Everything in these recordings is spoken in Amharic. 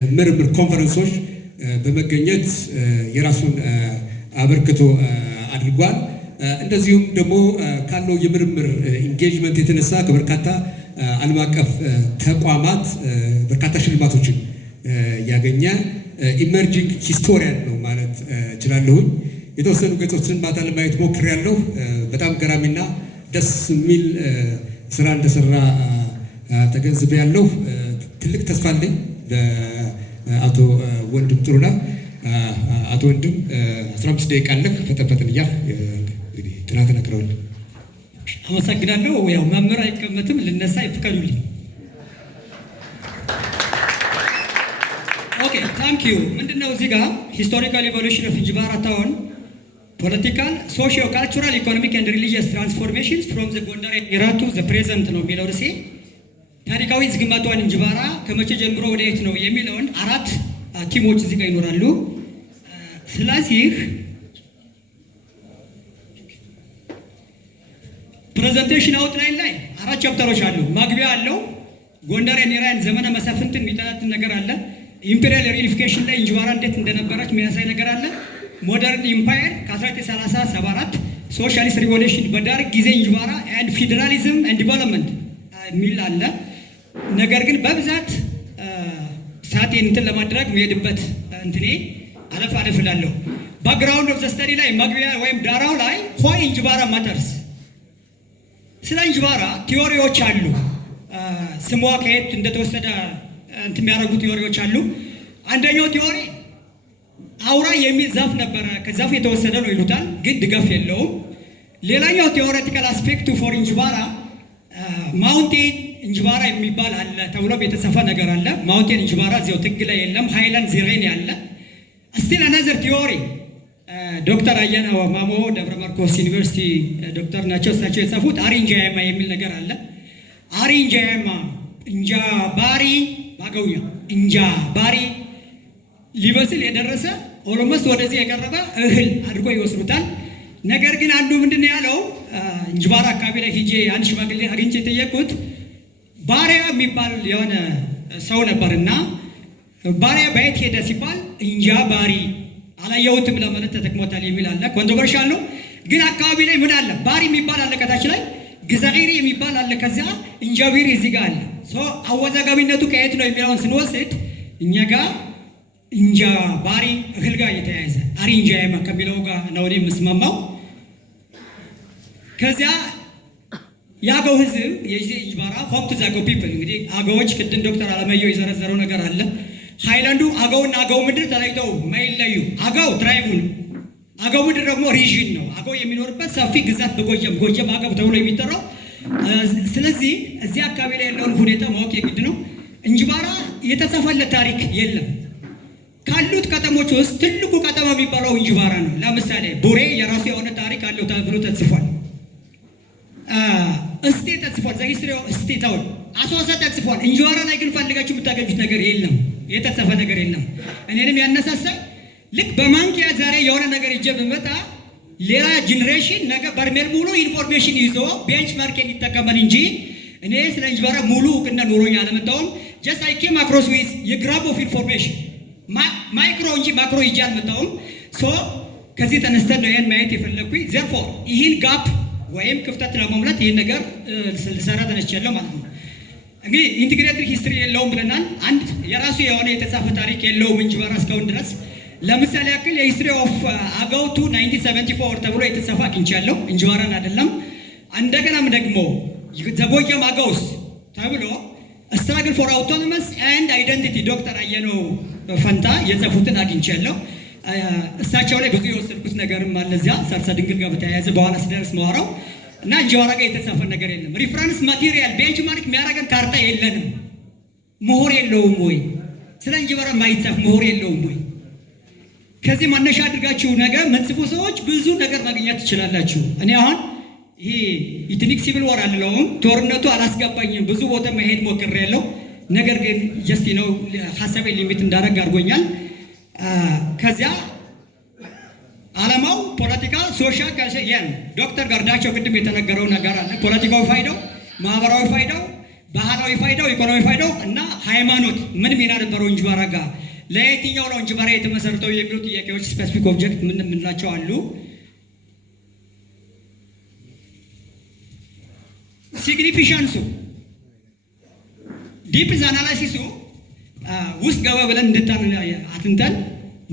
ምርምር ኮንፈረንሶች በመገኘት የራሱን አበርክቶ አድርጓል። እንደዚሁም ደግሞ ካለው የምርምር ኢንጌጅመንት የተነሳ ከበርካታ ዓለም አቀፍ ተቋማት በርካታ ሽልማቶችን ያገኘ ኢመርጂንግ ሂስቶሪያን ነው ማለት እችላለሁኝ። የተወሰኑ ገጾችን ባታ ለማየት ሞክሬያለሁ። በጣም ገራሚና ደስ የሚል ስራ እንደሰራ ተገንዝቤያለሁ። ትልቅ ተስፋ አለኝ ለአቶ ወንድም ጥሩነህ። አቶ ወንድም 15 ደቂቃ አለህ። ፈጠን እያልህ እንግዲህ ጥናት ነግረውል። አመሰግናለሁ። ያው መምህር አይቀመጥም፣ ልነሳ ይፍቀዱልኝ። ኦኬ ታንክ ዩ። ምንድነው እዚህ ጋር ሂስቶሪካል ኢቮሉሽን ኦፍ እንጅባራ ታውን ፖለቲካል ሶሺዮ ካልቸራል ኢኮኖሚክ ኤንድ ሪሊጂየስ ትራንስፎርሜሽንስ ፍሮም ዘ ጎንደር ኤራ ቱ ዘ ፕሬዘንት ነው የሚለው ርዕሴ። ታሪካዊ ዝግመቷን እንጅባራ ከመቼ ጀምሮ ወደ የት ነው የሚለውን 4 ቲሞች እዚህ ጋር ይኖራሉ። ስለዚህ ፕሬዘንቴሽን አውትላይን ላይ 4 ቻፕተሮች አሉ። ማግቢያ አለው። ጎንደር ኤራን ዘመነ መሳፍንትን የሚጠናትን ነገር አለ። ኢምፔሪያል ሪዩኒፊኬሽን ላይ እንጅባራ እንዴት እንደነበረች የሚያሳይ ነገር አለ። ሞደርን ኢምፓየር ከ1974 ሶሻሊስት ሪቮሉሽን በደርግ ጊዜ እንጅባራ ኤንድ ፌዴራሊዝም ኤንድ ዲቨሎፕመንት የሚል አለ። ነገር ግን በብዛት ሳቴን እንትን ለማድረግ የሚሄድበት እንትኔ አለፍ እላለሁ። ባክግራውንድ ኦፍ ዘ ስተዲ ላይ መግቢያ ወይም ዳራው ላይ ሆይ እንጅባራ ማተርስ፣ ስለ እንጅባራ ቲዎሪዎች አሉ። ስሟ ከየት እንደተወሰደ እንትን የሚያደርጉ ቲዎሪዎች አሉ። አንደኛው ቲዎሪ አውራ የሚል ዛፍ ነበረ፣ ከዛፍ የተወሰደ ነው ይሉታል፣ ግን ድጋፍ የለውም። ሌላኛው ቴዎሬቲካል አስፔክቱ ፎር እንጅባራ ማውንቴን እንጅባራ የሚባል አለ ተብሎ የተጻፈ ነገር አለ። ማውንቴን እንጅባራ እዚያው ጥግ ላይ የለም፣ ሃይላንድ ዚሬን ያለ። ስቲል አናዘር ቲዎሪ ዶክተር አያና ማሞ ደብረ ማርቆስ ዩኒቨርሲቲ ዶክተር ናቸው፣ እሳቸው የጻፉት አሪንጃያማ የሚል ነገር አለ። አሪንጃያማ እንጃ ባሪ ባገውኛ እንጃ ባሪ ሊበስል የደረሰ ኦሎሞስት ወደዚህ የቀረበ እህል አድርጎ ይወስዱታል። ነገር ግን አንዱ ምንድነው ያለው እንጅባራ አካባቢ ላይ ሂጄ አንድ ሽማግሌ አግኝቼ የጠየቁት ባሪያ የሚባል የሆነ ሰው ነበርና ባሪያ በየት ሄደ ሲባል እንጃ ባሪ አላየሁትም ለማለት ተጠቅሞታል የሚል አለ። ኮንትሮቨርሻል ነው፣ ግን አካባቢ ላይ ምን አለ? ባሪ የሚባል አለ፣ ከታች ላይ ግዛጊሪ የሚባል አለ፣ ከዚያ እንጃቢሪ እዚህ ጋር አለ። አወዛጋቢነቱ ከየት ነው የሚለውን ስንወስድ እኛ ጋር እንጃ ባሪ እህል ጋር የተያያዘ አሪንጃያማ ከሚለው ጋር ነው የምስማማው። ከዚያ የአገው ህዝብ የዚህ እንጅባራ ሆፕ ቱ ዘ አገው ፒፕል። እንግዲህ አገዎች ቅድም ዶክተር አለማየሁ የዘረዘረው ነገር አለ። ሃይላንዱ አገውና አገው ምድር ተለይተው ማይለዩ። አገው ትራይቡ ነው፣ አገው ምድር ደግሞ ሪጅን ነው። አገው የሚኖርበት ሰፊ ግዛት በጎጀም አገው ተብሎ የሚጠራው። ስለዚህ እዚህ አካባቢ ላይ ያለውን ሁኔታ ማወቅ የግድ ነው። እንጅባራ የተጻፈለት ታሪክ የለም። ካሉት ከተሞች ውስጥ ትልቁ ከተማ የሚባለው እንጅባራ ነው። ለምሳሌ ቡሬ የራሱ የሆነ ታሪክ አለው ተብሎ ተጽፏል። እስቴ ተጽፏል። ዘ ሂስትሪ ኦፍ ስቴት አሁን አሶሳ ተጽፏል። እንጅባራ ላይ ግን ፈልጋችሁ የምታገኙት ነገር የለም፣ የተጻፈ ነገር የለም። እኔንም ያነሳሳኝ ልክ በማንኪያ ዛሬ የሆነ ነገር ይዤ ብመጣ ሌላ ጄኔሬሽን ነገ በርሜል ሙሉ ኢንፎርሜሽን ይዞ ቤንች ማርኬን ይጠቀማል እንጂ እኔ ስለ እንጅባራ ሙሉ እውቅና ኖሮኝ አልመጣሁም። ጀስት አይ ኬም አክሮስ ዊዝ የግራብ ኦፍ ኢንፎርሜሽን ማይክሮ እንጂ ማክሮ ይዤ አልመጣሁም። ከዚህ ተነስተን ነው ይሄን ማየት የፈለኩኝ። ዘርፎር ይህን ጋፕ ወይም ክፍተት ለመሙላት ይህን ነገር ልሰራ ተነስቻለሁ ማለት ነው። እንግዲህ ኢንቲግሬትድ ሂስትሪ የለውም ብለናል። አንድ የራሱ የሆነ የተጻፈ ታሪክ የለውም እንጅባራ እስካሁን ድረስ። ለምሳሌ ያክል የሂስትሪ ኦፍ አገው ቱ 1974 ተብሎ የተጻፈ አግኝቻለሁ፣ እንጅባራን አይደለም። እንደገናም ደግሞ ዘጎጀም አገውስ ተብሎ ስትራግል ፎር አውቶኖመስ ኤንድ አይደንቲቲ ዶክተር አየነው ፈንታ የጻፉትን አግኝቻለሁ። እሳቸው ላይ ብዙ የወሰድኩት ነገርም አለ እዚያ ሰርሰ ድንግል ጋር በተያያዘ በኋላ ስደርስ ማወራው እና እንጅባራ ጋር የተጻፈ ነገር የለም። ሪፍረንስ ማቴሪያል ቤንች ማርክ የሚያደርገን ካርታ የለንም። ምሁር የለውም ወይ? ስለ እንጅባራ ማይጻፍ ምሁር የለውም ወይ? ከዚህ መነሻ አድርጋችሁ ነገር መጽፉ ሰዎች ብዙ ነገር ማግኘት ትችላላችሁ። እኔ አሁን ይሄ ኢትኒክ ሲቪል ዋር አለውም ጦርነቱ አላስገባኝም። ብዙ ቦታ መሄድ ሞክሬያለሁ። ነገር ግን ጀስት ነው ሐሳቤ ሊሚት እንዳደረግ አድርጎኛል። ከዚያ ዓላማው ፖለቲካ ሶሻል ካልቸር ያን ዶክተር ጋርዳቸው ቅድም የተነገረው ነገር አለ። ፖለቲካዊ ፋይዳው፣ ማህበራዊ ፋይዳው ባህላዊ ፋይዳው፣ ኢኮኖሚ ፋይዳው እና ሃይማኖት ምን ሚና ነበረው እንጅባራ ጋር? ለየትኛው ነው እንጅባራ የተመሰረተው የሚሉ ጥያቄዎች ስፔሲፊክ ኦብጀክት ምን ምንላቸው አሉ። ሲግኒፊካንሱ ዲፕዝ አናላይሲሱ ውስጥ ገባ ብለን አትንተን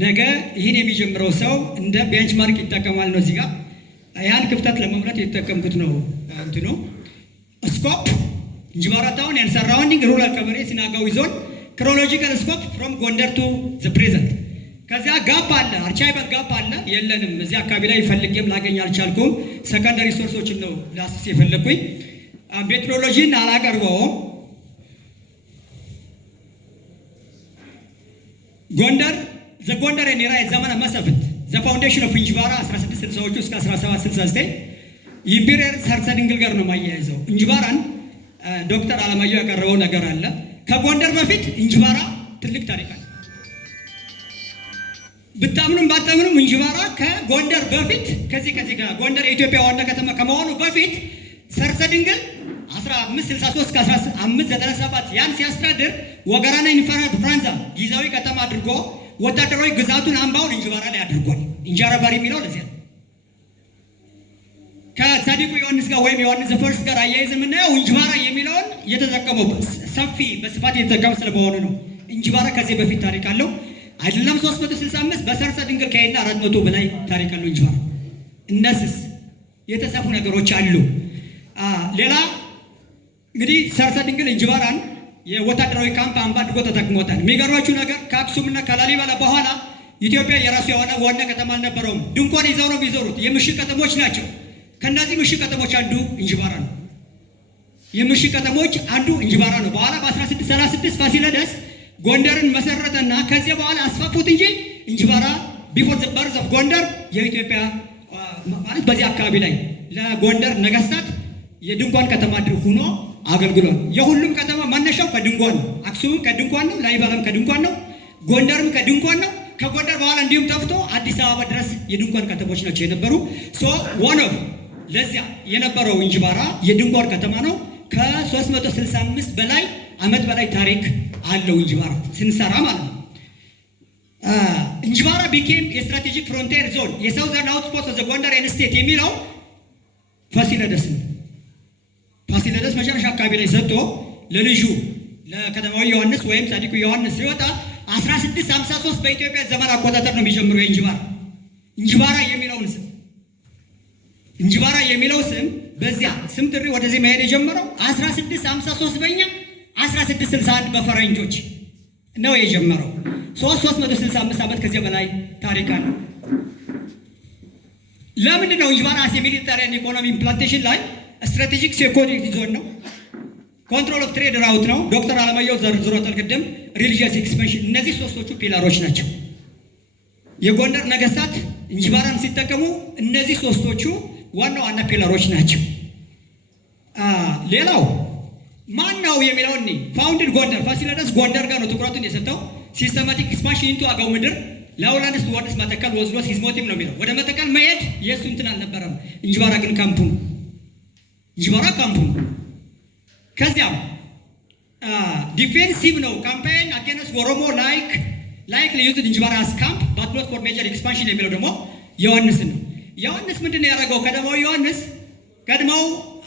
ነገ ይህን የሚጀምረው ሰው እንደ ቤንችማርክ ይጠቀማል ነው። እዚህ ጋር ያን ክፍተት ለመምረት የተጠቀምኩት ነው። እንትኑ ስኮፕ እንጅባራ ታውን ኤንድ ሰራውንዲንግ ሩራል ኮቨሬጅ ኢን አጋዊ ዞን ክሮኖሎጂካል ስኮፕ ፍሮም ጎንደር ቱ ዘ ፕሬዘንት። ከዚያ ጋፕ አለ፣ አርቻይቫል ጋፕ አለ፣ የለንም። እዚህ አካባቢ ላይ ፈልጌም ላገኝ አልቻልኩም። ሰከንደሪ ሶርሶችን ነው ላስስ የፈለግኩኝ። ሜትሮሎጂን አላቀርበውም። ጎንደር ዘጎንደር የራይ ዘመነ መሳፍንት ዘ ፋውንዴሽን ኦፍ እንጅባራ 1660ዎቹ እስከ 1769 ኢምፔሪየር ሰርሰ ድንግል ጋር ነው ማያይዘው። እንጅባራን ዶክተር አለማየሁ ያቀረበው ነገር አለ። ከጎንደር በፊት እንጅባራ ትልቅ ታሪክ አለ። ብታምኑም ባታምኑም እንጅባራ ከጎንደር በፊት ከዚህ ጋር ጎንደር የኢትዮጵያ ዋና ከተማ ከመሆኑ በፊት ሰርሰ ድንግል 1563 እስከ 1597 ያን ሲያስተዳድር ወገራና ኢንፈራንስ ፍራንሳ ጊዜያዊ ከተማ አድርጎ ወታደራዊ ግዛቱን አምባውን እንጅባራ ላይ አድርጓል። እንጀራ ባሪ የሚለው ለዚያ ከጻድቁ ዮሐንስ ጋር ወይም ዮሐንስ ዘፈርስ ጋር አያይዘን የምናየው እንጅባራ የሚለውን የተጠቀመው ሰፊ በስፋት የተጠቀመው ስለሆነ ነው። እንጅባራ ከዚህ በፊት ታሪክ አለው አይደለም 365 በሰርሰ ድንግል ከይና 400 በላይ ታሪክ አለው እንጅባራ። እነሱስ የተጻፉ ነገሮች አሉ። ሌላ እንግዲህ ሰርሰ ድንግል እንጅባራን የወታደራዊ ካምፕ አምባ አድርጎ ተጠቅሞታል። የሚገርማችሁ ነገር ከአክሱምና ከላሊበላ በኋላ ኢትዮጵያ የራሱ የሆነ ዋና ከተማ አልነበረውም። ድንኳን ይዘው ነው የሚዞሩት። የምሽግ ከተሞች ናቸው። ከእነዚህ ምሽግ ከተሞች አንዱ እንጅባራ ነው። የምሽግ ከተሞች አንዱ እንጅባራ ነው። በኋላ በ1636 ፋሲለደስ ጎንደርን መሰረተና ከዚያ በኋላ አስፋፉት እንጂ እንጅባራ ቢፎር ዘ በርዝ ኦፍ ጎንደር የኢትዮጵያ ማለት በዚህ አካባቢ ላይ ለጎንደር ነገስታት የድንኳን ከተማ ሆኖ አገልግሏል። የሁሉም ከተማ መነሻው ከድንኳን ነው። አክሱምም ከድንኳን ነው። ላሊበላም ከድንኳን ነው። ጎንደርም ከድንኳን ነው። ከጎንደር በኋላ እንዲሁም ጠፍቶ አዲስ አበባ ድረስ የድንኳን ከተሞች ናቸው የነበሩ። ወነው ለዚያ የነበረው እንጅባራ የድንኳን ከተማ ነው። ከ365 በላይ ዓመት በላይ ታሪክ አለው እንጅባራ ስንሰራ ማለት ነው። እንጅባራ ቢኬም የስትራቴጂክ ፍሮንቲር ዞን የሳውዘርን አውትፖስት ኦፍ ዘ ጎንደር ስቴት የሚለው ፋሲለደስ ነው። ፋሲለደስ መጨረሻ አካባቢ ላይ ሰጥቶ ለልጁ ለከተማዊ ዮሐንስ ወይም ጻድቁ ዮሐንስ ሲወጣ 1653 በኢትዮጵያ ዘመን አቆጣጠር ነው የሚጀምረው። እንጅባራ የሚለው ስም በዚያ ስም ጥሪ ወደዚህ መሄድ የጀመረው 1653 በእኛ 1661 በፈረንጆች ነው የጀመረው። 365 ዓመት ከዚያ በላይ ታሪክ አለ። ለምንድን ነው እንጅባራ አስ የሚሊታሪያን ኢኮኖሚ ኢምፕላንቴሽን ላይ ስትራቴጂክ ሴኩሪቲ ዞን ነው። ኮንትሮል ኦፍ ትሬድ ራውት ነው። ዶክተር አለማየሁ ዘርዝሮታል ቅድም። ሪሊጂየስ ኤክስፓንሽን፣ እነዚህ ሶስቶቹ ፒላሮች ናቸው። የጎንደር ነገስታት እንጅባራን ሲጠቀሙ እነዚህ ሶስቶቹ ዋና ዋና ፒላሮች ናቸው። ሌላው ማን ነው የሚለው እኔ ፋውንድድ ጎንደር ፋሲለደስ ጎንደር ጋር ነው ትኩረቱን የሰጠው። ሲስተማቲክ ኤክስፓንሽን ኢንቱ አገው ምድር ለአውላንስ ወርድስ መተከል ወዝሎስ ሂዝ ሞቲቭ ነው የሚለው። ወደ መተከል መሄድ የእሱ እንትን አልነበረም። እንጅባራ ግን ካምፑ ነው። እንጅባራ ካምፑ ነው። ከዚያም ዲፌንሲቭ ነው። ካምፔን አጌንስት ኦሮሞ ላይክ ዩዝድ እንጅባራ አስ ካምፕ ባት ኖት ፎር ሜጀር ኤክስፓንሽን የሚለው ደግሞ ዮሐንስን ነው። ዮሐንስ ምንድን ነው ያደረገው? ቀዳማዊ ዮሐንስ ቀድመው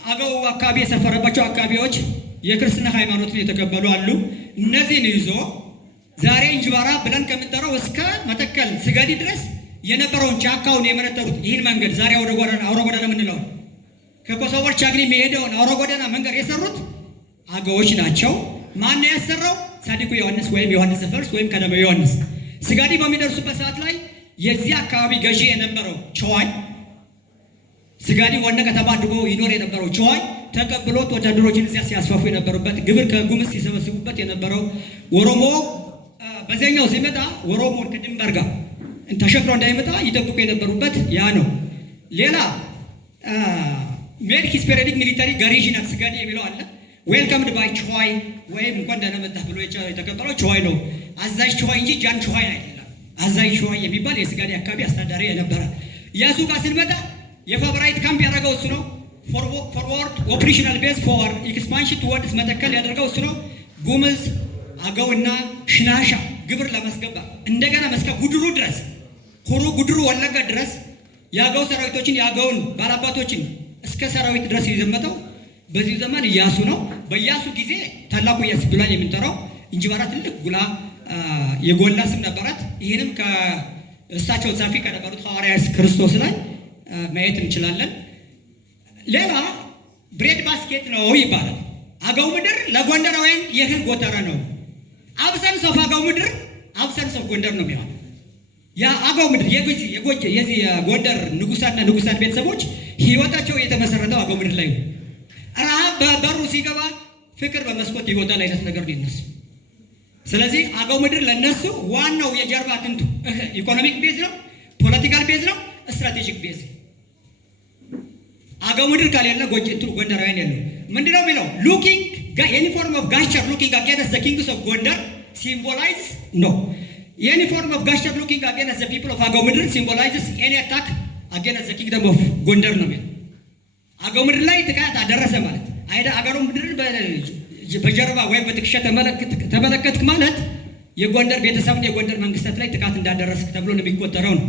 አገው አካባቢ የሰፈረባቸው አካባቢዎች የክርስትና ሃይማኖትን የተቀበሉ አሉ። እነዚህን ይዞ ዛሬ እንጅባራ ብለን ከምንጠራው እስከ መተከል ስገዲ ድረስ የነበረውን ጫካውን የመነጠሩት ይህን መንገድ ዛሬ አውራ ጎዳና የምንለው ከኮሶበር ቻግኒ የሚሄደውን አውራ ጎዳና መንገድ የሰሩት አገዎች ናቸው። ማን ነው ያሰራው? ጻድቁ ዮሐንስ ወይም ዮሐንስ ዘፈርስ ወይም ቀዳማዊ ዮሐንስ። ስጋዲ በሚደርሱበት ሰዓት ላይ የዚህ አካባቢ ገዢ የነበረው ቸዋይ ስጋዲ ዋና ከተማ አድርጎ ይኖር የነበረው ቸዋይ ተቀብሎት ወታደሮችን እዚያ ሲያስፋፉ የነበሩበት ግብር ከጉምዝ ሲሰበስቡበት የነበረው ኦሮሞ በዚያኛው ሲመጣ ኦሮሞን ከድንበር ጋር ተሸክሮ እንዳይመጣ ይጠብቁ የነበሩበት ያ ነው። ሌላ ሜድ ሂዝ ፔሪዮዲክ ሚሊታሪ ጋሪዥናት ስጋዲ የሚለው አለ። ዌልካምድ ባይ ቸዋይ ወይም እንኳን ደህና መጣህ ብሎ የተቀበለው ቸዋይ ነው። አዛዥ ቸዋይ እንጂ ጃን ቸዋይ አይደለም። አዛዥ ቸዋይ የሚባል የስጋዲ አካባቢ አስተዳዳሪ የነበረ። የሱ ጋር ስንመጣ የፋብራይት ካምፕ ያደረገው እሱ ነው። ፎርዋርድ ኦፕሬሽናል ቤዝ ፎር ኤክስፓንሽን ቱወርድስ መተከል ያደርገው እሱ ነው። ጉምዝ አገውና ሽናሻ ግብር ለማስገባት እንደገና መስከ ጉድሩ ድረስ ሁሩ ጉድሩ ወለጋ ድረስ የአገው ሰራዊቶችን የአገውን ባላባቶችን እስከ ሰራዊት ድረስ የዘመተው በዚህ ዘመን ኢያሱ ነው። በኢያሱ ጊዜ ታላቁ ኢያሱ ብለን የምንጠራው እንጅባራ ትልቅ ጉላ የጎላ ስም ነበራት። ይህንም ከእሳቸው ጻፊ ከነበሩት ሐዋርያት ክርስቶስ ላይ ማየት እንችላለን። ሌላ ብሬድ ባስኬት ነው ይባላል። አገው ምድር ለጎንደራውያን የእህል ጎተራ ነው። አብሰንስ ኦፍ አገው ምድር አብሰንስ ኦፍ ጎንደር ነው የሚሆን። ያ አገው ምድር የጎጀ የዚህ የጎንደር ንጉሳና ንጉሳን ቤተሰቦች ህይወታቸው የተመሰረተው አገው ምድር ላይ ነው። ረሃብ በበሩ ሲገባ ፍቅር በመስኮት ይወጣል አይነት ነገር ሊነሱ። ስለዚህ አገው ምድር ለነሱ ዋናው የጀርባ አጥንቱ ኢኮኖሚክ ቤዝ ነው፣ ፖለቲካል ቤዝ ነው፣ ስትራቴጂክ ቤዝ። አገው ምድር ካሌለ ጎንደራውያን የለው። ምንድነው የሚለው? ሉኪንግ ኤኒ ፎርም ኦፍ ጋሸር ሉኪንግ አጌንስት ዘ ኪንግስ ኦፍ ጎንደር ሲምቦላይዝ ኖ ኤኒ ፎርም ኦፍ ጋሸር ሉኪንግ አጌንስት ዘ ፒፕል ኦፍ አገው ምድር ሲምቦላይዝስ ኤኒ አታክ አጌንስት ዘ ኪንግደም ኦፍ ጎንደር ነው የሚለው። አገው ምድር ላይ ጥቃት አደረሰ ማለት አይደ አገው ምድር በጀርባ ወይም በትከሻ ተመለከትክ ማለት የጎንደር ቤተሰብና የጎንደር መንግስታት ላይ ጥቃት እንዳደረስክ ተብሎ ነው የሚቆጠረው ነው።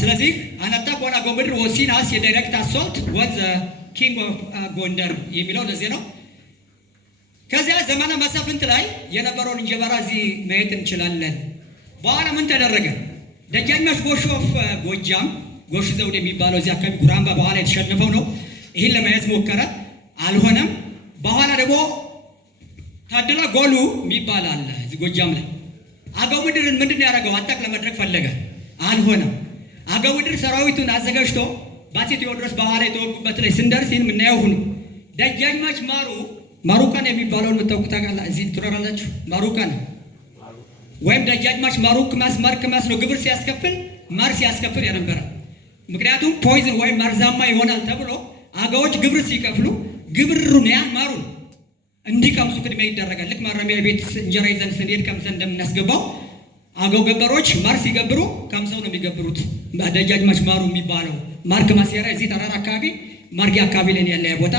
ስለዚህ አናታ ጎና አገው ምድር ወሲናስ የዳይሬክት አሶልት ወዝ ኪንግ ኦፍ ጎንደር የሚለው ለዚህ ነው። ከዚያ ዘመነ መሳፍንት ላይ የነበረውን እንጀባራ እዚህ ማየት እንችላለን። በኋላ ምን ተደረገ? ደጃዝማች ጎሹ ኦፍ ጎጃም ጎሹ ዘውዴ የሚባለው እዚህ አካባቢ ጉራምባ በኋላ የተሸነፈው ነው። ይህን ለመያዝ ሞከረ፣ አልሆነም። በኋላ ደግሞ ታድላ ጎሉ የሚባል አለ እዚህ ጎጃም ላይ። አገው ምድርን ምንድን ያደረገው? አታክ ለማድረግ ፈለገ፣ አልሆነም። አገው ምድር ሰራዊቱን አዘጋጅቶ በአፄ ቴዎድሮስ በኋላ የተወጉበት ላይ ስንደርስ ይህን የምናየው ሁኑ። ደጃዝማች ማሩካን የሚባለውን የምታውቁት እዚህ ትኖራላችሁ። ማሩካን ወይም ደጃዝማች ማርክ ማስ ነው ግብር ሲያስከፍል ማር ሲያስከፍል የነበረ። ምክንያቱም ፖይዝን ወይም መርዛማ ይሆናል ተብሎ አገዎች ግብር ሲከፍሉ ግብሩን ያን ማሩን እንዲቀምሱ ቅድሚያ ይደረጋል። ልክ ማረሚያ ቤት እንጀራ ይዘን ስንሄድ ቀምሰን እንደምናስገባው አገው ገበሮች ማር ሲገብሩ ቀምሰው ነው የሚገብሩት። ደጃዝማች ማሩ የሚባለው ማርክ ማስያራ እዚህ ተራራ አካባቢ ማርጌ አካባቢ ላይ ያለ ቦታ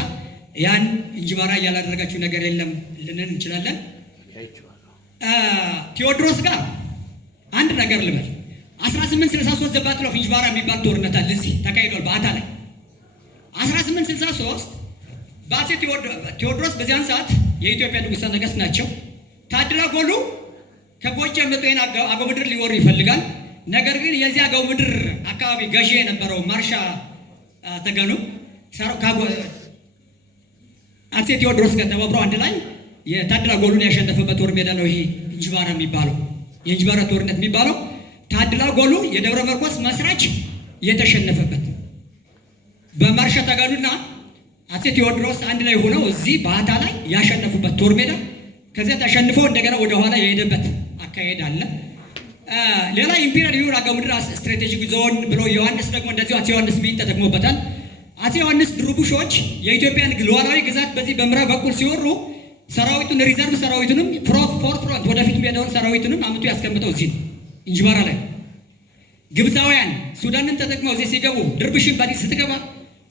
ያን እንጅባራ ያላደረጋችሁ ነገር የለም ልንን እንችላለን። ቴዎድሮስ ጋር አንድ ነገር ልበል። 1863 ዘ ባትል ኦፍ እንጅባራ የሚባል ጦርነት አለ እዚህ ተካሂዷል በአታ ላይ 1863 በአፄ ቴዎድሮስ በዚያን ሰዓት የኢትዮጵያ ንጉሠ ነገሥት ናቸው። ታድላ ጎሉ ከጎጃም መጥቶ አገው ምድር ሊወር ይፈልጋል። ነገር ግን የዚህ አገው ምድር አካባቢ ገዢ የነበረው ማርሻ ተገኑ አፄ ቴዎድሮስ ጋር ተባብረው አንድ ላይ የታድላ ጎሉን ያሸነፈበት ጦር ሜዳ ነው ይሄ እንጅባራ የሚባለው። የእንጅባራ ጦርነት የሚባለው ታድላ ጎሉ የደብረ ማርቆስ መስራች የተሸነፈበት በማርሻ ተገኑና አፄ ቴዎድሮስ አንድ ላይ ሆነው እዚህ ባታ ላይ ያሸነፉበት ጦር ሜዳ። ከዚያ ተሸንፈው እንደገና ወደ ኋላ የሄደበት አካሄድ አለ። ሌላ ኢምፔሪያል ዩር አገው ምድር ስትራቴጂክ ዞን ብሎ ዮሐንስ ደግሞ እንደዚሁ አፄ ዮሐንስ ቢን ተጠቅሞበታል። አፄ ዮሐንስ ድርቡሾች የኢትዮጵያን ሉዓላዊ ግዛት በዚህ በምዕራብ በኩል ሲወሩ ሰራዊቱን ሪዘርቭ ሰራዊቱንም ፎርፍሮንት ወደፊት የሚሄደውን ሰራዊቱንም አምጡ ያስቀምጠው እዚህ እንጅባራ ላይ። ግብፃውያን ሱዳንን ተጠቅመው እዚህ ሲገቡ ድርብሽን ባዲ ስትገባ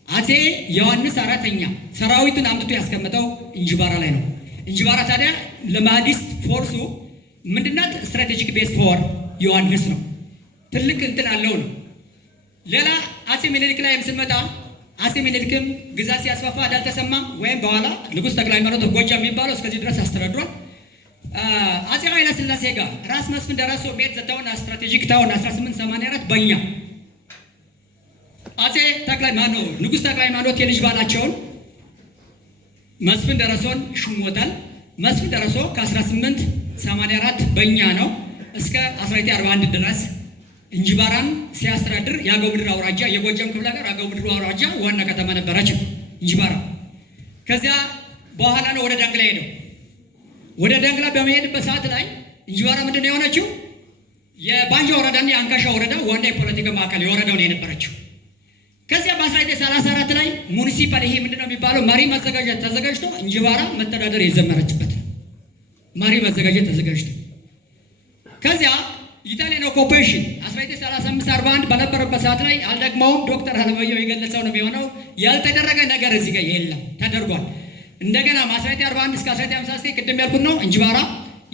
አፄ ዮሐንስ አራተኛ ሰራዊቱን አምጥቶ ያስቀምጠው እንጅባራ ላይ ነው። እንጅባራ ታዲያ ለማዲስት ፎርሱ ምንድናት? ስትራቴጂክ ቤዝ ፎር ዮሐንስ ነው። ትልቅ እንትን አለው ነው። ሌላ አፄ ምኒልክ ላይም ስንመጣ አፄ ምኒልክም ግዛት ሲያስፋፋ እንዳልተሰማ ወይም በኋላ ንጉሥ ተክለ ሃይማኖት ጎጃም የሚባለው እስከዚህ ድረስ አስተዳድሯል። አፄ ኃይለ ሥላሴ ጋር ራስ መስፍን ደራሶ ቤት ዘታውን ስትራቴጂክ ታውን 1884 በእኛ አፄ ተክለ ሃይማኖት ንጉሥ ተክለ ሃይማኖት የልጅ ባላቸውን መስፍን ደረሶን ሹሞታል። መስፍን ደረሶ ከ1884 በእኛ ነው እስከ 1941 ድረስ እንጅባራን ሲያስተዳድር የአገው ምድር አውራጃ የጎጃም ክፍለ ሀገር አገው ምድር አውራጃ ዋና ከተማ ነበረች እንጅባራ። ከዚያ በኋላ ነው ወደ ዳንግላ ሄደው። ወደ ዳንግላ በመሄድበት ሰዓት ላይ እንጅባራ ምንድን ነው የሆነችው? የባንጃ ወረዳና የአንካሻ ወረዳ ዋና የፖለቲካ ማዕከል የወረዳው ነው የነበረችው። ከዚያ በ1934 ላይ ሙኒሲፓል ይሄ ምንድነው የሚባለው መሪ ማዘጋጀት ተዘጋጅቶ እንጅባራ መተዳደር የዘመረችበት መሪ ማዘጋጀት ተዘጋጅቶ ከዚያ ኢጣሊያን ኦኩፔሽን 1935-41 በነበረበት ሰዓት ላይ አልደግመውም፣ ዶክተር አለማየሁ የገለጸው ነው የሚሆነው። ያልተደረገ ነገር እዚህ ጋር የለም፣ ተደርጓል። እንደገና 1941 እስከ 1959 ቅድም ያልኩት ነው። እንጅባራ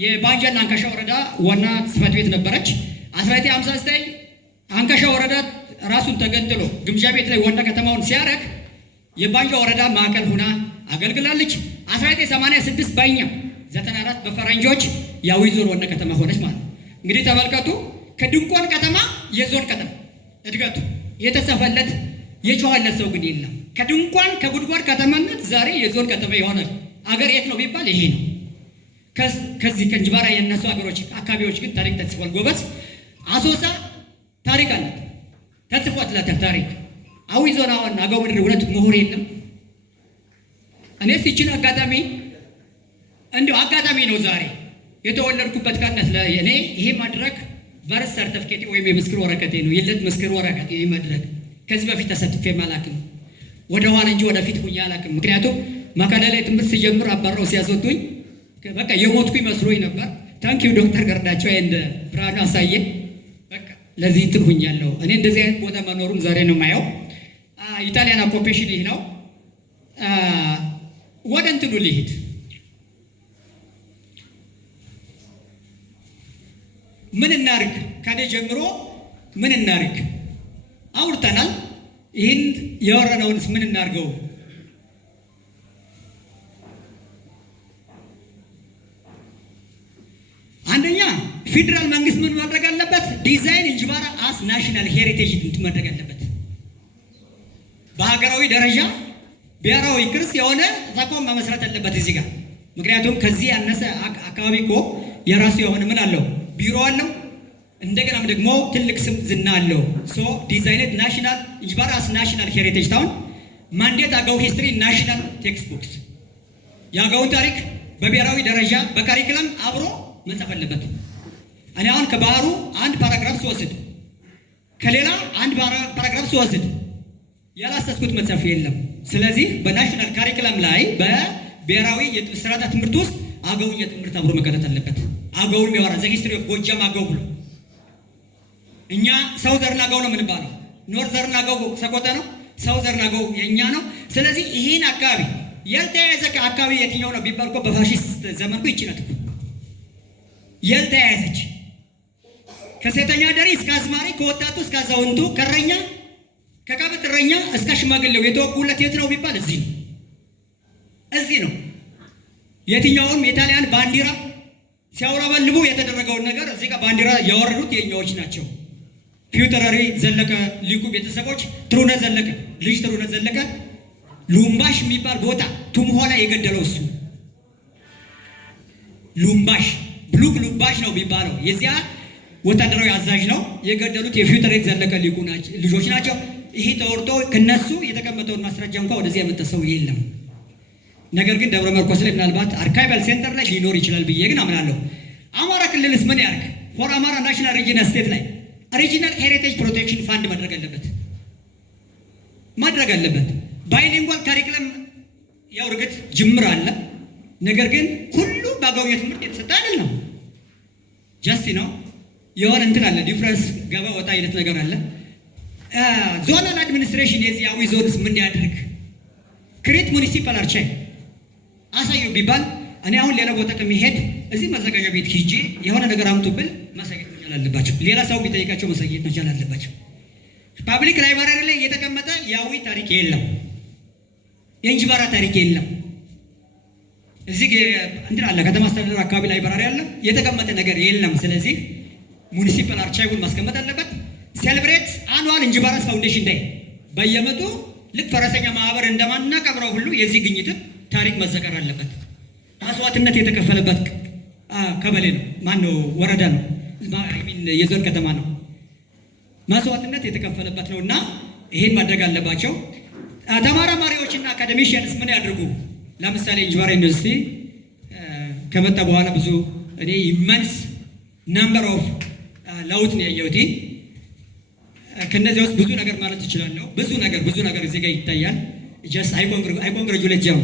የባንጃና አንከሻ ወረዳ ዋና ጽሕፈት ቤት ነበረች። 1959 አንከሻ ወረዳ ራሱን ተገንጥሎ ግምጃ ቤት ላይ ዋና ከተማውን ሲያደርግ የባንጃ ወረዳ ማዕከል ሆና አገልግላለች። 1986 በእኛ 94 በፈረንጆች የአዊ ዞን ዋና ከተማ ሆነች ማለት ነው። እንግዲህ ተመልከቱ፣ ከድንኳን ከተማ የዞን ከተማ እድገቱ የተሰፈለት የጨዋለት ሰው ግን የለም። ከድንኳን ከጉድጓድ ከተማነት ዛሬ የዞን ከተማ የሆነ አገር የት ነው ቢባል ይሄ ነው። ከዚህ ከእንጅባራ የነሱ አገሮች አካባቢዎች ግን ታሪክ ተጽፏል። ጎበዝ አሶሳ ታሪክ አላት፣ ተጽፏል ታሪክ። አዊ ዞን አሁን አገው ምድር እውነት ምሁር የለም። እኔ ሲችን አጋጣሚ እንዲሁ አጋጣሚ ነው ዛሬ የተወለድኩበት ቀነት ላይ እኔ ይሄ መድረክ በርስ ሰርተፍኬት ወይም የምስክር ወረቀቴ ነው፣ የለት ምስክር ወረቀት። ይሄ መድረክ ከዚህ በፊት ተሳትፌ አላውቅም፣ ወደ ኋላ እንጂ ወደፊት ሁኜ አላውቅም። ምክንያቱም መቀሌ ላይ ትምህርት ሲጀምር አባራው ሲያስወጡኝ በቃ የሞትኩኝ መስሎኝ ነበር። ታንኪዩ ዶክተር ገርዳቸው እንደ ብርሃኑ አሳየ በቃ ለዚህ እንትን ሁኛለሁ። እኔ እንደዚህ አይነት ቦታ መኖሩን ዛሬ ነው የማየው። ኢጣሊያን ኦኩፔሽን ይህ ነው። ወደ እንትኑ ልሂድ። ምን እናርግ? ከኔ ጀምሮ ምን እናርግ? አውርተናል። ይህን ያወራነውንስ ምን እናርገው? አንደኛ ፌዴራል መንግስት ምን ማድረግ አለበት? ዲዛይን እንጅባራ አስ ናሽናል ሄሪቴጅ ማድረግ አለበት። በሀገራዊ ደረጃ ብሔራዊ ቅርስ የሆነ ተቋም መመስረት አለበት እዚህ ጋር። ምክንያቱም ከዚህ ያነሰ አካባቢ እኮ የራሱ የሆነ ምን አለው? ቢሮ አለው። እንደገናም ደግሞ ትልቅ ስም ዝና አለው። ሶ ዲዛይንድ ናሽናል እንጅባራ አስ ናሽናል ሄሪቴጅ ታውን ማንዴት አገው ሂስትሪ ናሽናል ቴክስት ቡክስ የአገውን ታሪክ በብሔራዊ ደረጃ በካሪክለም አብሮ መጻፍ አለበት። እኔ አሁን ከባህሩ አንድ ፓራግራፍ ስወስድ ከሌላ አንድ ፓራግራፍ ስወስድ ያላሰስኩት መጽሐፍ የለም። ስለዚህ በናሽናል ካሪክለም ላይ በብሔራዊ የስርዓተ ትምህርት ውስጥ አገውኛ ትምህርት አብሮ መቀጠል አለበት። አገውን የሚያወራ ዘ ሂስትሪ ኦፍ ጎጃም አገው ብሎ እኛ ሳውዘርን አገው ነው የምንባለው። ኖርዘርን አገው ሰቆጣ ነው፣ ሳውዘርን አገው የእኛ ነው። ስለዚህ ይህን አካባቢ ያልተያያዘ አካባቢ የትኛው ነው ቢባል እኮ በፋሺስት ዘመን እኮ ይችላል ያልተያያዘች ከሴተኛ ደሪ እስከ አዝማሪ ከወጣቱ እስከ አዛውንቱ ከረኛ ከቀበጥ እረኛ እስከ ሽማግሌው የተወኩለት የት ነው ቢባል እዚህ ነው። የትኛውም የጣሊያን ባንዲራ ሲያውለበልቡ የተደረገውን ነገር እዚህ ጋር ባንዲራ ያወረዱት የኛዎች ናቸው። ፊውተራሪ ዘለቀ ሊቁ ቤተሰቦች ትሩነ ዘለቀ ልጅ ትሩነ ዘለቀ ሉምባሽ የሚባል ቦታ ቱምሆላ የገደለው እሱ ሉምባሽ ብሉክ ሉምባሽ ነው የሚባለው የዚያ ወታደራዊ አዛዥ ነው። የገደሉት የፊውተራሪ ዘለቀ ሊቁ ልጆች ናቸው። ይሄ ተወርቶ ከነሱ የተቀመጠውን ማስረጃ እንኳን ወደዚህ ያመጣ ሰው የለም። ነገር ግን ደብረ ማርቆስ ላይ ምናልባት አርካይቫል ሴንተር ላይ ሊኖር ይችላል ብዬ ግን አምናለሁ። አማራ ክልልስ ምን ያርግ? ፎር አማራ ናሽናል ሪጂናል ስቴት ላይ ሪጂናል ሄሪቴጅ ፕሮቴክሽን ፋንድ ማድረግ አለበት። ባይሊንጓል ካሪክለም ያው እርግጥ ጅምር አለ። ነገር ግን ሁሉ በአገውኛ ትምህርት የተሰጠ አይደለም። ጀስቲ ነው የሆነ እንትን አለ ዲፍረንስ ገባ ወጣ አይነት ነገር አለ። ዞናል አድሚኒስትሬሽን የዚህ አዊ ዞንስ ምን ያድርግ? ክሬት ሙኒሲፓል አርቻይ አሳዩ ቢባል እኔ አሁን ሌላ ቦታ ከሚሄድ እዚህ መዘጋጃ ቤት ሂጄ የሆነ ነገር አምጡ ብል ማሳየት መቻል አለባቸው። ሌላ ሰው ቢጠይቃቸው ማሳየት መቻል አለባቸው። ፓብሊክ ላይብራሪ ላይ የተቀመጠ የአዊ ታሪክ የለም፣ የእንጅባራ ታሪክ የለም። እዚህ እንትን አለ ከተማ አስተዳደር አካባቢ ላይብራሪ አለ፣ የተቀመጠ ነገር የለም። ስለዚህ ሙኒሲፓል አርቻይቡን ማስቀመጥ አለበት። ሴሌብሬት አኑዋል እንጅባራስ ፋውንዴሽን ዴይ በየመቱ ልክ ፈረሰኛ ማህበር እንደማናቀብረው ሁሉ የዚህ ግኝትም ታሪክ መዘከር አለበት። መስዋዕትነት የተከፈለበት ቀበሌ ነው፣ ማነው ወረዳ ነው፣ የዞን ከተማ ነው። መስዋዕትነት የተከፈለበት ነው እና ይሄን ማድረግ አለባቸው። ተመራማሪዎችና አካዴሚሽያንስ ምን ያድርጉ? ለምሳሌ እንጅባራ ዩኒቨርሲቲ ከመጣ በኋላ ብዙ እኔ ኢመንስ ነምበር ኦፍ ለውጥ ነው ያየሁት። ከነዚህ ውስጥ ብዙ ነገር ማለት እችላለሁ። ብዙ ነገር እዚህ ጋር ይታያል። ጀስት አይ ኮንግራጁሌት ጃው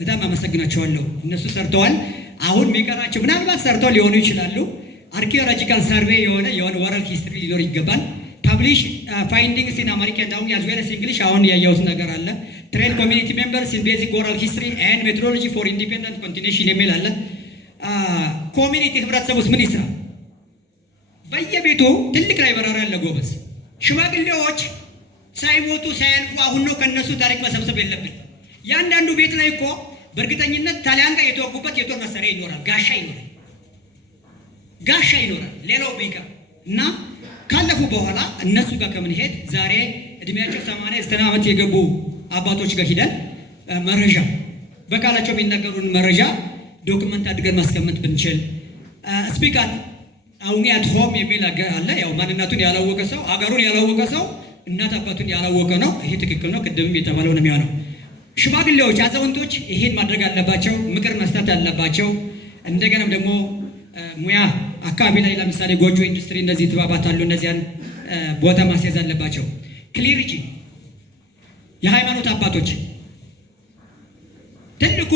በጣም አመሰግናቸዋለሁ። እነሱ ሰርተዋል። አሁን የሚቀራቸው ምናልባት ሰርተው ሊሆኑ ይችላሉ። አርኪኦሎጂካል ሰርቬይ የሆነ ወረል ሂስትሪ ሊኖር ይገባል። ፐብሊሽ ፋይንዲንግስ ኢን አሜሪካን አሁን ያዝ ዌል አስ እንግሊሽ አሁን ያየሁት ነገር አለ። ትሬን ኮሚኒቲ ሜምበርስ ኢን ቤዚክ ኦራል ሂስትሪ ኤንድ ሜትሮሎጂ ፎር ኢንዲፔንደንት ኮንቲኒሽን የሚል አለ። ኮሚኒቲ ህብረተሰብ ውስጥ ምን ይስራ? በየቤቱ ትልቅ ላይብረሪ አለ ጎበዝ። ሽማግሌዎች ሳይሞቱ ሳያልፉ አሁን ነው ከነሱ ታሪክ መሰብሰብ የለብን። ያንዳንዱ ቤት ላይ እኮ በእርግጠኝነት ጣሊያን ጋር የተወጉበት የጦር መሳሪያ ይኖራል፣ ጋሻ ይኖራል ሌላው ቢቀር እና ካለፉ በኋላ እነሱ ጋር ከምንሄድ ዛሬ እድሜያቸው 80 90 ዓመት የገቡ አባቶች ጋር ሂደን መረጃ በቃላቸው የሚናገሩን መረጃ ዶክመንት አድርገን ማስቀመጥ ብንችል ስፒካት አሁን አት ሆም የሚል አለ። ያው ማንነቱን ያላወቀ ሰው አገሩን ያላወቀ ሰው እናት አባቱን ያላወቀ ነው። ይሄ ትክክል ነው። ቅድምም የተባለው ነው የሚሆነው። ሽማግሌዎች፣ አዛውንቶች ይሄን ማድረግ አለባቸው፣ ምክር መስጠት አለባቸው። እንደገናም ደግሞ ሙያ አካባቢ ላይ ለምሳሌ ጎጆ ኢንዱስትሪ እንደዚህ ትባባት አሉ። እነዚያን ቦታ ማስያዝ አለባቸው። ክሊሪጂ የሃይማኖት አባቶች ትልቁ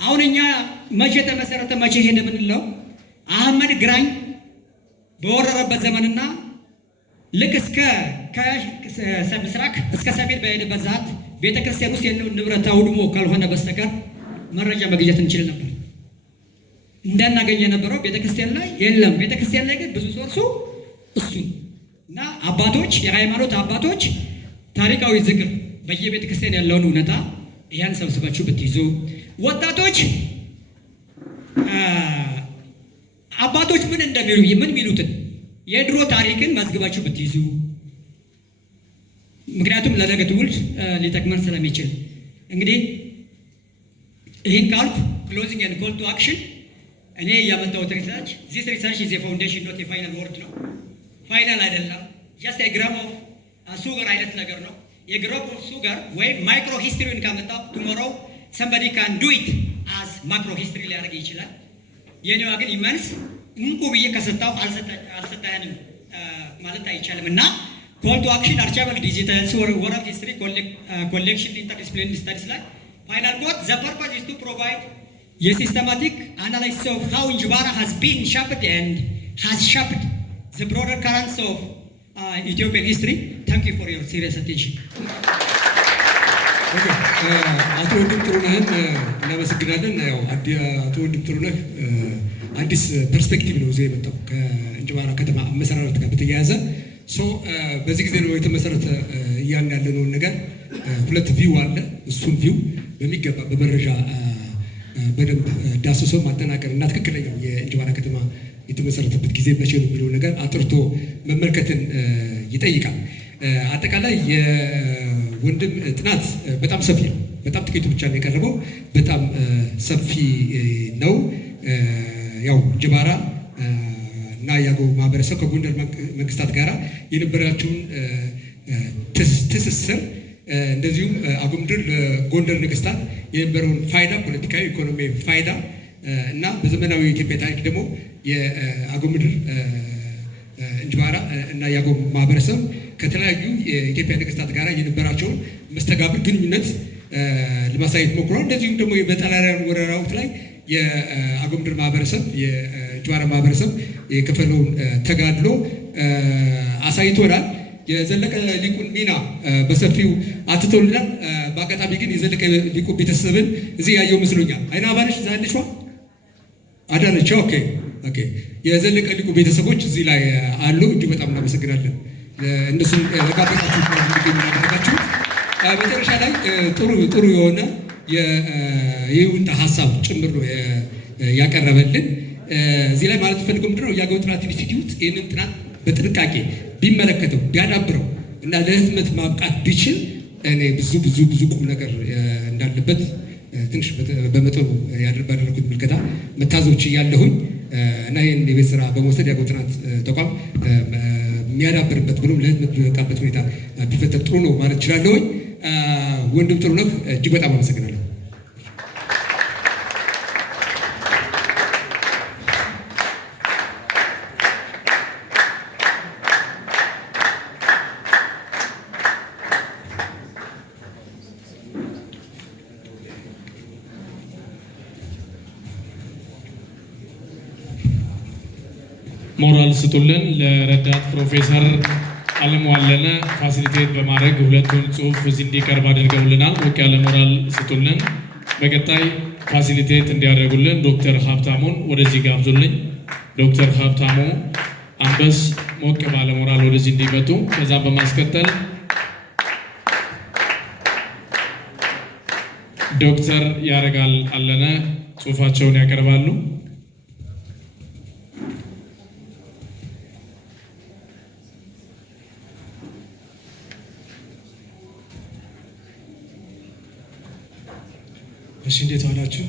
አሁን እኛ መቼ ተመሰረተ መቼ ሄደ የምንለው አህመድ ግራኝ በወረረበት ዘመንና ልክ እስከ ምስራቅ እስከ ሰሜን በሄደበት ሰዓት ቤተክርስቲያን ውስጥ ያለውን ንብረት አውድሞ ካልሆነ በስተቀር መረጃ መግኘት እንችል ነበር። እንዳናገኘ ነበረው ቤተክርስቲያን ላይ የለም። ቤተክርስቲያን ላይ ግን ብዙ ሶርሱ እሱ እና አባቶች፣ የሃይማኖት አባቶች ታሪካዊ ዝክር በየቤተክርስቲያን ያለውን እውነታ ያን ሰብስባችሁ ብትይዙ፣ ወጣቶች አባቶች ምን እንደሚሉ ምን ሚሉትን የድሮ ታሪክን መዝግባችሁ ብትይዙ፣ ምክንያቱም ለነገ ትውልድ ሊጠቅመን ስለሚችል። እንግዲህ ይህን ካልኩ ክሎዚንግ ኤንድ ኮል ቱ አክሽን እኔ ያመጣሁት ሪሰርች ዚስ ሪሰርች ኢዝ ኤ ፋውንዴሽን ኖት ኤ ፋይናል ወርድ ነው። ፋይናል አይደለም። ጀስት ኤ ግራም ኦፍ ሱገር አይነት ነገር ነው። የግራም ኦፍ ሱገር ወይም ማይክሮ ሂስትሪውን ካመጣው ቱሞሮው ሰምበዲ ካን ዱ ኢት አዝ ማክሮ ሂስትሪ ሊያደርግ ይችላል። የኔዋ ግን ኢመንስ እንቁ ብዬ ከሰጣው አልሰጣንም ማለት አይቻልም። እና ኮል ቱ አክሽን አርቻይቫል ዲጂታል ወረል ሂስትሪ ኮሌክሽን ኢንተርዲስፕሊን ስታዲስ ላይ ፋይናል ኮት ዘ ፐርፐዝ ኢዝ ቱ ፕሮቫይድ የሲስተማቲክ አናላይሲስ ኦፍ ሃው እንጅባራ ሃዝ ቢን ሻፕድ ኤንድ ሃዝ ሻፕድ ዘ ብሮደር ከረንትስ ኦፍ ኢትዮጵያን ሂስትሪ። ታንክ ዩ ፎር ዮር ሲሪየስ አቴንሽን። አቶ ወንድም ጥሩነህን እናመሰግናለን። ያው አቶ ወንድም ጥሩነህ አዲስ ፐርስፔክቲቭ ነው እዚህ የመጣው ከእንጅባራ ከተማ አመሰራረት ጋር በተያያዘ በዚህ ጊዜ ነው የተመሰረተ እያን ያለነውን ነገር ሁለት ቪው አለ። እሱን ቪው በሚገባ በመረጃ በደንብ ዳስሶ ማጠናቀር እና ትክክለኛው የእንጅባራ ከተማ የተመሰረተበት ጊዜ መቼ ነው የሚለው ነገር አጥርቶ መመልከትን ይጠይቃል። አጠቃላይ የወንድም ጥናት በጣም ሰፊ ነው። በጣም ጥቂቱ ብቻ ነው የቀረበው። በጣም ሰፊ ነው። ያው እንጅባራ እና የአገው ማህበረሰብ ከጎንደር መንግስታት ጋር የነበራቸውን ትስስር እንደዚሁም አገው ምድር ለጎንደር ነገስታት የነበረውን ፋይዳ፣ ፖለቲካዊ፣ ኢኮኖሚያዊ ፋይዳ እና በዘመናዊ የኢትዮጵያ ታሪክ ደግሞ የአገው ምድር እንጅባራ እና የአገው ማህበረሰብ ከተለያዩ የኢትዮጵያ ነገስታት ጋር የነበራቸውን መስተጋብር ግንኙነት ለማሳየት ሞክሯል። እንደዚሁም ደግሞ በጣሊያን ወረራ ወቅት ላይ የአገው ምድር ማህበረሰብ የእንጅባራ ማህበረሰብ የከፈለውን ተጋድሎ አሳይቶናል። የዘለቀ ሊቁን ሚና በሰፊው አትተውልናል። በአጋጣሚ ግን የዘለቀ ሊቁ ቤተሰብን እዚህ ያየው መስሎኛል። አይና ባለሽ ዛልሽዋ አዳነች። ኦኬ የዘለቀ ሊቁ ቤተሰቦች እዚህ ላይ አሉ። እጅግ በጣም እናመሰግናለን። እነሱን ለጋበዛችሁ እንዲገኙ ያደረጋችሁ። መጨረሻ ላይ ጥሩ የሆነ የይሁንታ ሀሳብ ጭምር ነው ያቀረበልን። እዚህ ላይ ማለት ፈልገው ምንድነው የአገው ጥናት ኢንስቲትዩት ይህንን ጥናት በጥንቃቄ ቢመለከተው ቢያዳብረው እና ለህትመት ማብቃት ቢችል እኔ ብዙ ቁም ነገር እንዳለበት ትንሽ በመጠኑ ባደረኩት ምልከታ መታዘብ ችያለሁኝ እና ይህን የቤት ስራ በመውሰድ የአገው ጥናት ተቋም የሚያዳብርበት ብሎም ለህትመት የሚበቃበት ሁኔታ ቢፈጠር ጥሩ ነው ማለት እችላለሁኝ። ወንድም ጥሩነህ እጅግ በጣም አመሰግናለሁ። ሞራል ስጡልን። ለረዳት ፕሮፌሰር አለሙ አለነ ፋሲሊቴት በማድረግ ሁለቱን ጽሁፍ እዚህ እንዲቀርብ አድርገውልናል። ሞቅ ያለ ሞራል ስጡልን። በቀጣይ ፋሲሊቴት እንዲያደርጉልን ዶክተር ሀብታሙን ወደዚህ ጋብዙልኝ። ዶክተር ሀብታሙ አንበስ ሞቅ ባለ ሞራል ወደዚህ እንዲመጡ፣ ከዛም በማስከተል ዶክተር ያረጋል አለነ ጽሁፋቸውን ያቀርባሉ። እሺ፣ እንዴት ዋላችሁ?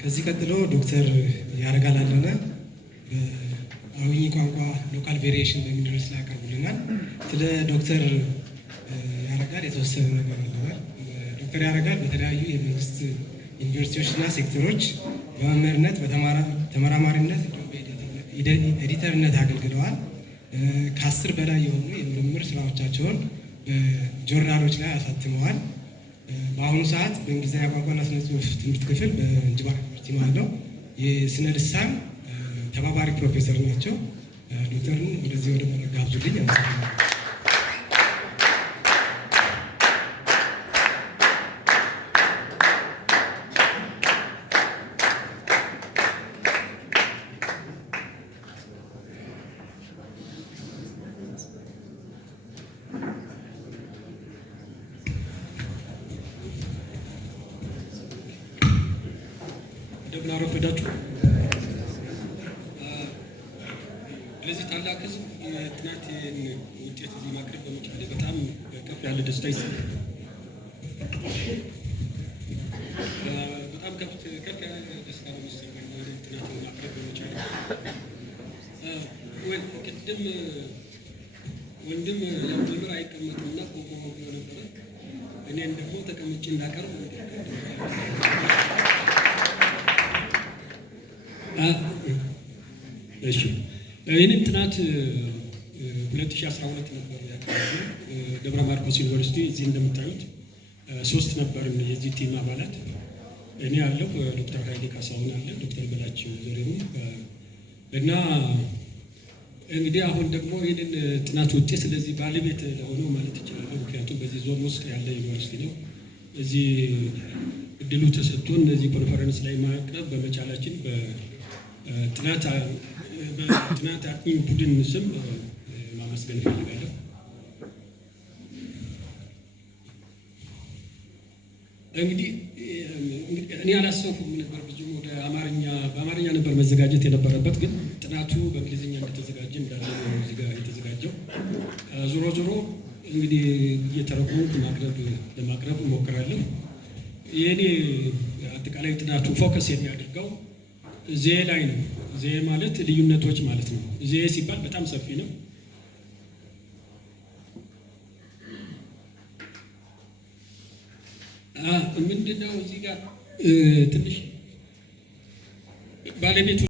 ከዚህ ቀጥሎ ዶክተር ያረጋል አለነ በአዊኝ ቋንቋ ሎካል ቬሪዬሽን በሚል ርዕስ ላይ ያቀርቡልናል። ስለ ዶክተር ያረጋል የተወሰነ ነገር አለዋል። ዶክተር ያረጋል በተለያዩ የመንግስት ዩኒቨርሲቲዎችና ሴክተሮች በመምህርነት፣ በተመራማሪነት፣ ኤዲተርነት አገልግለዋል። ከ10 በላይ የሆኑ የምርምር ስራዎቻቸውን በጆርናሎች ላይ አሳትመዋል። በአሁኑ ሰዓት በእንግሊዝኛ ቋንቋና ስነ ጽሁፍ ትምህርት ክፍል በእንጅባራ ዩኒቨርሲቲ ማለት ነው የስነ ልሳን ተባባሪ ፕሮፌሰር ናቸው። ዶክተርን ወደዚህ ወደ መድረክ ጋብዙልኝ። አመሰግናለሁ። እንደምን አረፈዳችሁ። ለዚህ ታላቅ ህዝብ የጥናት ውጤት እዚህ ማቅረብ በመቻሌ በጣም ከፍ ያለ ደስታ ይሰማል። በጣም ከፍ ያለ ደስታ ነው የሚሰማኝ ጥናት ማቅረብ በመቻሌ። ቅድም ወንድም መምህር አይቀመጥምና ቆሞ ነበረ። እኔን ደግሞ ተቀምጬ እንዳቀርብ እሺ ይህንን ጥናት 2012 ነበር ያቀረብነው ደብረ ማርቆስ ዩኒቨርሲቲ። እዚህ እንደምታዩት 3 ነበርን የዚህ ቲም አባላት። እኔ ያለው ዶክተር ኃይሌ ካሳሁን አለ፣ ዶክተር በላቸው ዘሬሙ እና እንግዲህ አሁን ደግሞ ይህንን ጥናት ውጤት ስለዚህ ባለቤት ለሆነው ማለት ይችላል። ምክንያቱም በዚህ ዞን ውስጥ ያለ ዩኒቨርሲቲ ነው። እዚህ እድሉ ተሰጥቶን እነዚህ ኮንፈረንስ ላይ ማቅረብ በመቻላችን በጥናት አጥኚ ቡድን ስም ማመስገን እፈልጋለሁ። እንግዲህ እኔ አላሰብኩም ነበር ብዙም ወደ በአማርኛ ነበር መዘጋጀት የነበረበት፣ ግን ጥናቱ በእንግሊዝኛ እንደተዘጋጀ እንዳለ ነው እዚህ ጋር የተዘጋጀው። ዞሮ ዞሮ እንግዲህ እየተረጎምኩ ለማቅረብ እሞክራለሁ። የእኔ አጠቃላይ ጥናቱ ፎከስ የሚያደርገው ዜ ላይ ነው። ዜ ማለት ልዩነቶች ማለት ነው። ዜ ሲባል በጣም ሰፊ ነው። ምንድነው እዚህ ጋር ትንሽ ባለቤቱ